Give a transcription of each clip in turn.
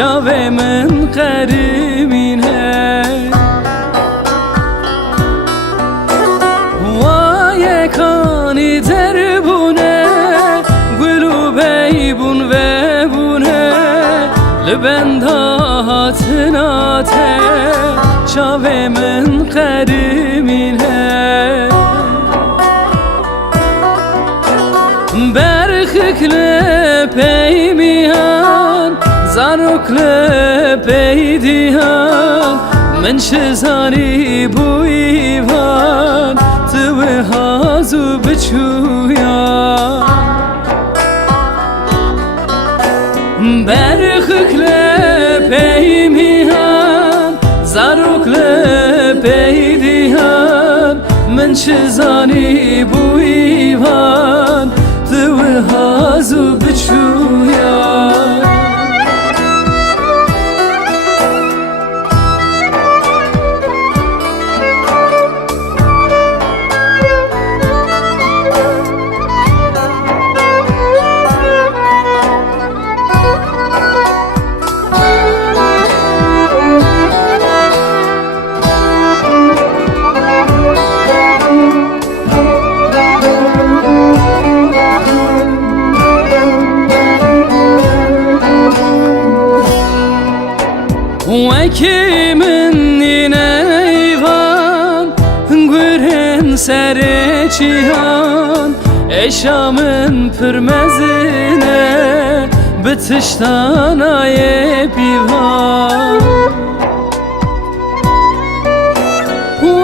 شاوه من قریمینه وای کانی دربونه گلو بیبون و بونه لبنده هاتناته شاوه من قریمینه برخک لپیمیان زاروک لپیدیان من شزانی بویوان تو هازو بچویان برخک لپیمیان زاروک لپیدیان من شزانی بویوان تو هازو بچویان وکی من نیوان گرهن سر چیهان اشامن پرمزنه بتشتانای پیوان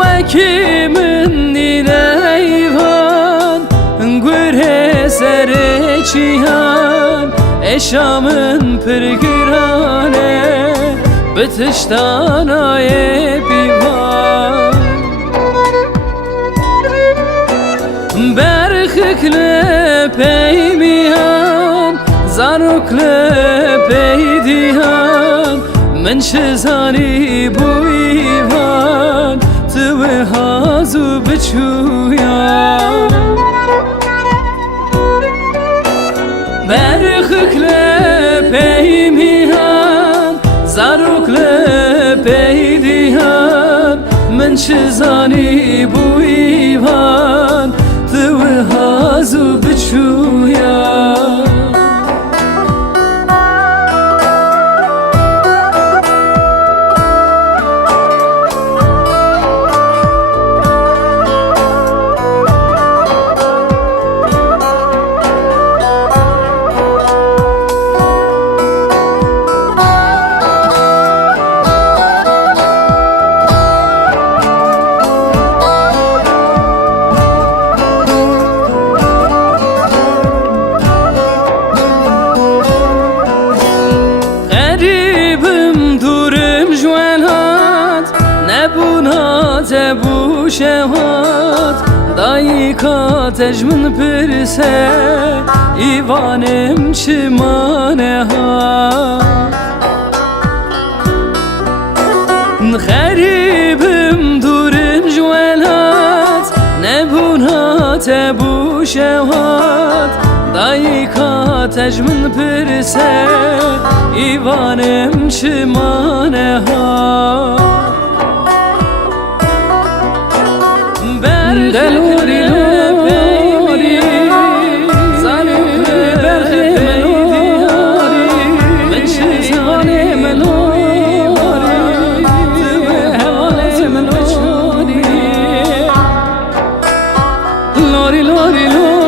وکی من نیوان گره سر چیهان اشامن پرگرانه بتشتانای پیوان برخک لپیمیان زاروک لپیدیان من شزانی بویوان تو هازو بچویان برخک لپیمیان زاروک لپیدیان من شزانی بویوان تو هازو بچویان تبو شهات دایکات اجمن پرسه ایوانم چمانه ها غریبم دورم جوالات نبونا تبو شهات دایکات اجمن پرسه ایوانم چمانه ها دلوری لوری زاروک لپیدیان من شزانی ملوری تو هوانت ملوری لوری لوری لوری